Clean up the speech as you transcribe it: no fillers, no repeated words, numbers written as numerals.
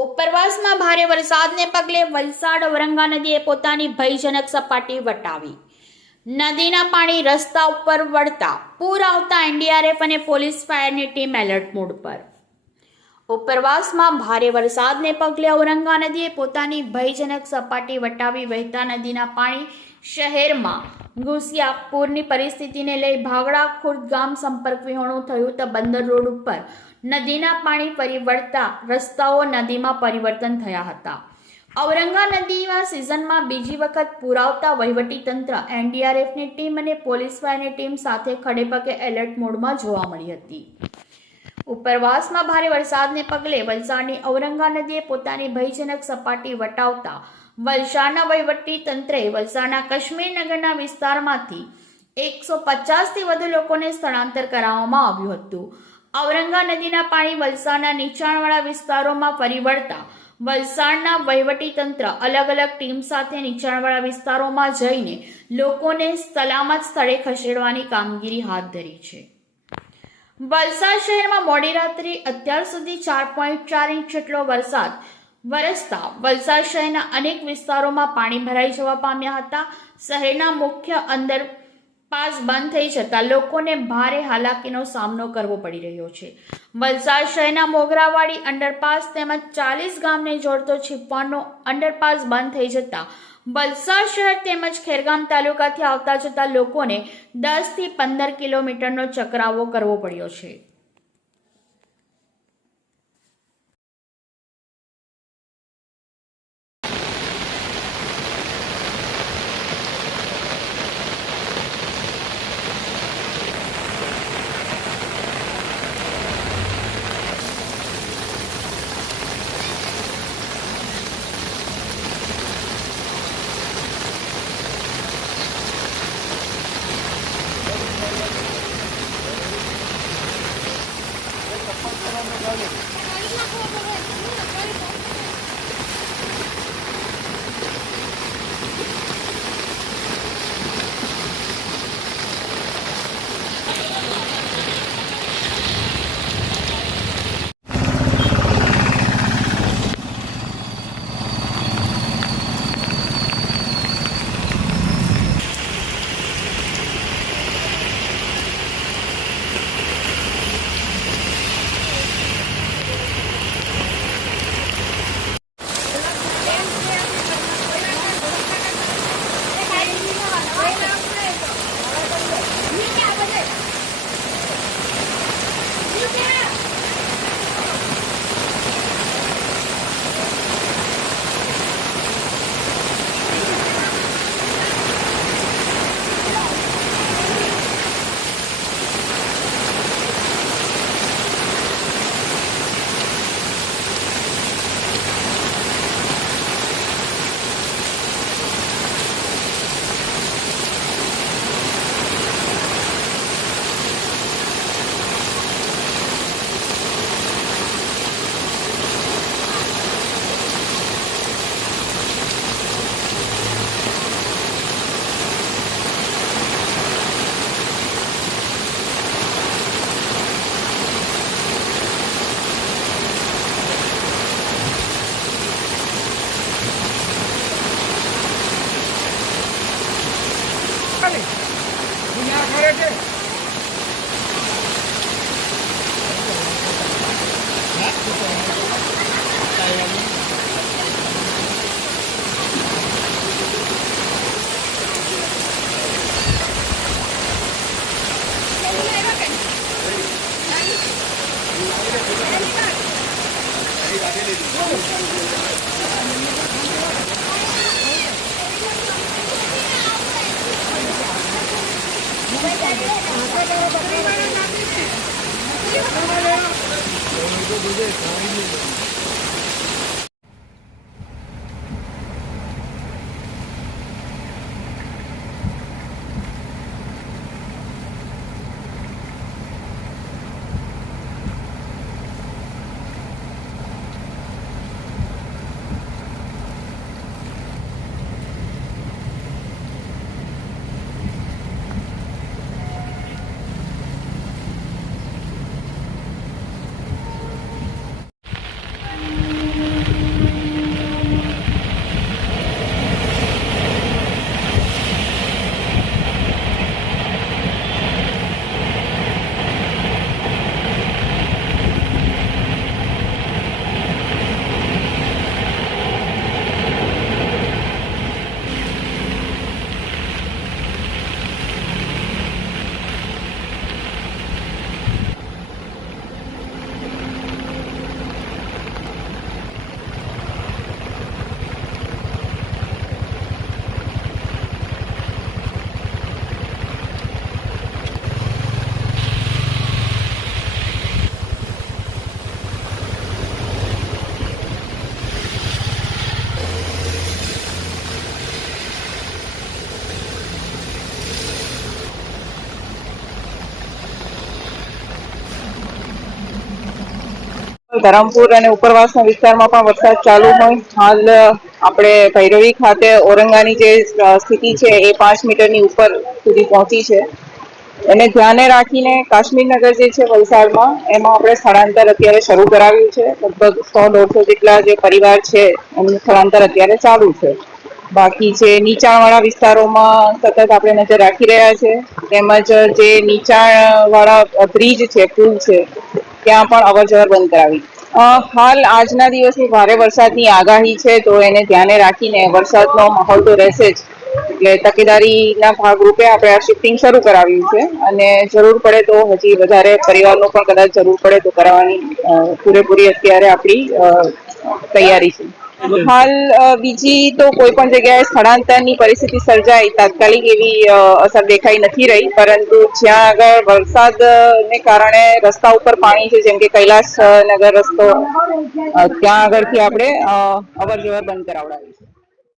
ઉપરવાસમાં ભારે વરસાદને પગલે વલસાડ ઔરંગા નદીએ પોતાની ભયજનક સપાટી વટાવી. નદીના પાણી રસ્તા ઉપર વળતા પૂર આવતા એનડીઆરએફ અને પોલીસ ફાયરની ટીમ એલર્ટ મોડ પર. ઉપરવાસમાં ભારે વરસાદને પગલે ઔરંગા નદીએ પોતાની ભયજનક સપાટી વટાવી. વહેતા નદીના પાણી શહેરમાં ઘૂસ્યા. પૂરની પરિસ્થિતિને લઈ ભાગડા ખુર્દ ગામ સંપર્ક વિહોણું થયું તો બંદર રોડ ઉપર નદીના પાણી ફરી વળતા રસ્તાઓ નદીમાં પરિવર્તન થયા હતા. ઔરંગા નદીમાં સિઝનમાં બીજી વખત પૂર આવતા વહીવટીતંત્ર, એનડીઆરએફની ટીમ અને પોલીસ ફાયરની ટીમ સાથે ખડેપગે એલર્ટ મોડમાં જોવા મળી હતી. ઉપરવાસમાં ભારે વરસાદને પગલે વલસાડની ઔરંગા નદીએ પોતાની ભયજનક સપાટી વટાવતા વલસાડના વહીવટીતંત્રે વલસાડના કાશ્મીરનગરના વિસ્તારમાંથી 150થી વધુ લોકોને સ્થળાંતર કરાવવામાં આવ્યું હતું. ઔરંગા નદીના પાણી વલસાડના નીચાણવાળા વિસ્તારોમાં ફરી વળતા વલસાડના વહીવટીતંત્ર અલગ અલગ ટીમ સાથે નીચાણવાળા વિસ્તારોમાં જઈને લોકોને સલામત સ્થળે ખસેડવાની કામગીરી હાથ ધરી છે. વલસાડ શહેરમાં મોડી રાત્રે અત્યાર સુધી 4.4 ઇંચ જેટલો વરસાદ વરસતા વલસાડ શહેરના અનેક વિસ્તારોમાં પાણી ભરાઈ જવા પામ્યા હતા. શહેરના મુખ્ય અંડરપાસ બંધ થઈ જતા લોકોને ભારે હાલાકીનો સામનો કરવો પડી રહ્યો છે. વલસાડ શહેરના મોગરાવાડી અંડરપાસ તેમજ 40 ગામને જોડતો છિપ્પાનો અંડરપાસ બંધ થઈ જતા વલસાડ શહેર તેમજ ખેરગામ તાલુકાથી આવતા જતા લોકોને 10 થી 15 કિલોમીટરનો ચકરાવો કરવો પડ્યો છે. ધરમપુર અને ઉપરવાસના વિસ્તારમાં પણ વરસાદ ચાલુ હોય. હાલ આપણે ભૈરવી ખાતે ઓરંગાની જે સ્થિતિ છે એ 5 મીટરની ઉપર સુધી પહોંચી છે. એને ધ્યાને રાખીને કાશ્મીરનગર જે છે વલસાડમાં એમાં આપણે સ્થળાંતર અત્યારે શરૂ કરાવ્યું છે. લગભગ 100-150 જેટલા જે પરિવાર છે એમનું સ્થળાંતર અત્યારે ચાલુ છે. બાકી જે નીચાણવાળા વિસ્તારોમાં સતત આપણે નજર રાખી રહ્યા છે. તેમજ જે નીચાણવાળા બ્રિજ છે, પુલ છે, ત્યાં પણ અવરજવર બંધ કરાવી. હાલ આજના દિવસની ભારે વરસાદની આગાહી છે, તો એને ધ્યાને રાખીને વરસાદનો માહોલ તો રહેશે જ. એટલે તકેદારીના ભાગરૂપે આપણે આ શિફ્ટિંગ શરૂ કરાવ્યું છે અને જરૂર પડે તો હજી વધારે પરિવારનો પણ કદાચ જરૂર પડે તો કરાવવાની પૂરેપૂરી અત્યારે આપણી તૈયારી છે. હાલ બીજી તો કોઈ પણ જગ્યાએ સ્થળાંતરની પરિસ્થિતિ સર્જાય તાત્કાલિક એવી અસર દેખાઈ નથી રહી, પરંતુ જ્યાં આગળ વરસાદને કારણે રસ્તા ઉપર પાણી છે, જેમ કે કૈલાસનગર રસ્તો, ત્યાં આગળથી આપણે અવરજવર બંધ કરાવડાવી છે.